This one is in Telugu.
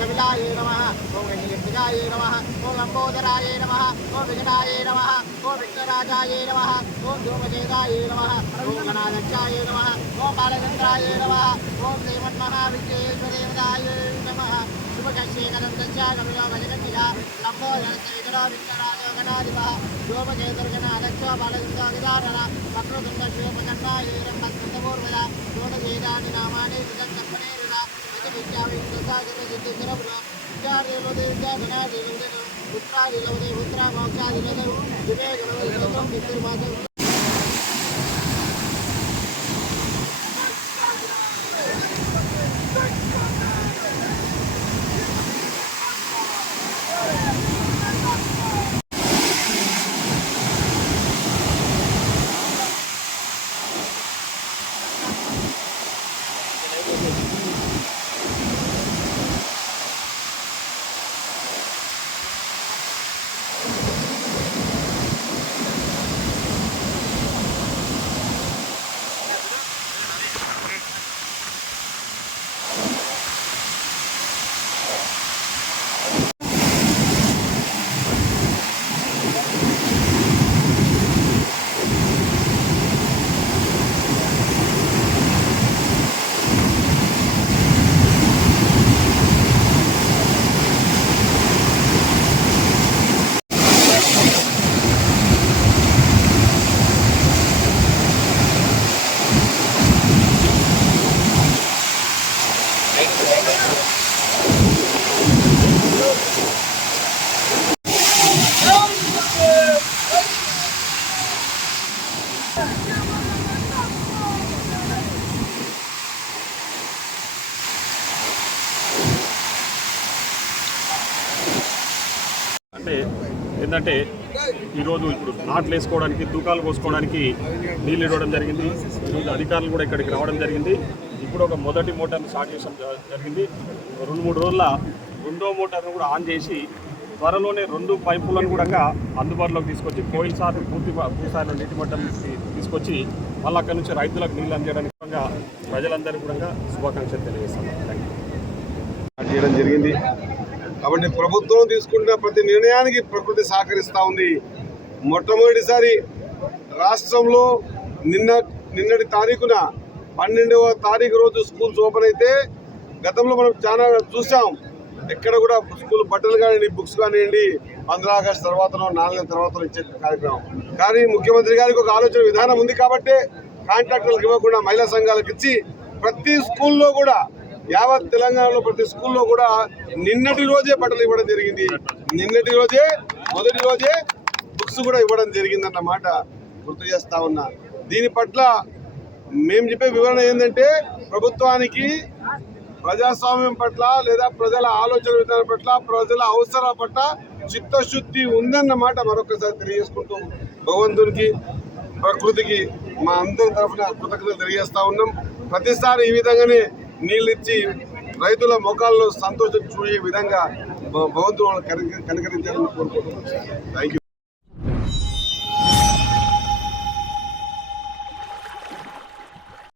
कपिलाय नमः ओम नीलकंठाय नमः ओम लंबोदराय नमः ओम विघ्नाय नमः ओम विघ्नराजाय नमः ओम धूमकेताय नमः ओम गणाध्यक्षाय नमः ओम बालचंद्राय नमः ओम श्रीमन्महाविद्येश्वरदेवताय नमः शुभकक्षेकदन्तस्य कपिलो भजगन्निका लंबोदरश्रीकरो विघ्नराजो गणाधिपः धूमकेतुर्गणाध्यक्षो बालचन्द्रगिदारः वक्रतुण्डशिवोपकर्णाय ब्रह्मस्कन्दपूर्वदा षोडशेतानि नामानि विदन्तर्पणेरुदा అంటే ఏంటంటే ఈరోజు ఇప్పుడు నాట్లు వేసుకోవడానికి తూకాలు కోసుకోవడానికి నీళ్ళు ఇవ్వడం జరిగింది. ఈరోజు అధికారులు కూడా ఇక్కడికి రావడం జరిగింది. ఇప్పుడు ఒక మొదటి మోటార్ను స్టార్ట్ చేయడం జరిగింది. 2-3 రోజుల రెండో మోటార్ను కూడా ఆన్ చేసి త్వరలోనే 2 పైపులను కూడా అందుబాటులోకి తీసుకొచ్చి పోయినసారి పూర్తిస్థాయిలో నీటి మట్టం తీసుకొచ్చి మళ్ళీ అక్కడి నుంచి రైతులకు నీళ్ళు అందించడానికి ప్రజలందరికీ కూడా శుభాకాంక్షలు తెలియజేస్తాను. చేయడం జరిగింది. కాబట్టి ప్రభుత్వం తీసుకున్న ప్రతి నిర్ణయానికి ప్రకృతి సహకరిస్తూ ఉంది. మొట్టమొదటిసారి రాష్ట్రంలో నిన్నటి తారీఖున 12వ తారీఖు రోజు స్కూల్స్ ఓపెన్ అయితే గతంలో మనం చాలా చూసాం. ఎక్కడ కూడా స్కూల్ బట్టలు కానివ్వండి, బుక్స్ కానివ్వండి 15 ఆగస్టు తర్వాతనో 4 నెలల తర్వాత ఇచ్చే కార్యక్రమం. కానీ ముఖ్యమంత్రి గారికి ఒక ఆలోచన విధానం ఉంది కాబట్టి కాంట్రాక్టర్లకు ఇవ్వకుండా మహిళా సంఘాలకు ఇచ్చి ప్రతి స్కూల్లో కూడా యావత్ తెలంగాణలో ప్రతి స్కూల్లో కూడా నిన్నటి రోజే బట్టలు ఇవ్వడం జరిగింది. నిన్నటి రోజే మొదటి రోజే బుక్స్ కూడా ఇవ్వడం జరిగిందన్నమాట గుర్తు చేస్తా ఉన్నా. దీని పట్ల మేము చెప్పే వివరణ ఏంటంటే ప్రభుత్వానికి ప్రజాస్వామ్యం పట్ల లేదా ప్రజల ఆలోచన విధానం పట్ల ప్రజల అవసరాల పట్ల చిత్తశుద్ధి ఉందన్నమాట మరొకసారి తెలియజేసుకుంటూ భగవంతునికి ప్రకృతికి మా అందరి తరఫున కృతజ్ఞతలు తెలియజేస్తా ఉన్నాం. ప్రతిసారి ఈ విధంగానే నీళ్ళు ఇచ్చి రైతుల ముఖాల్లో సంతోషం చూసే విధంగా భగవంతుడు కనికరించాలని కోరుకుంటున్నాం. Thank you.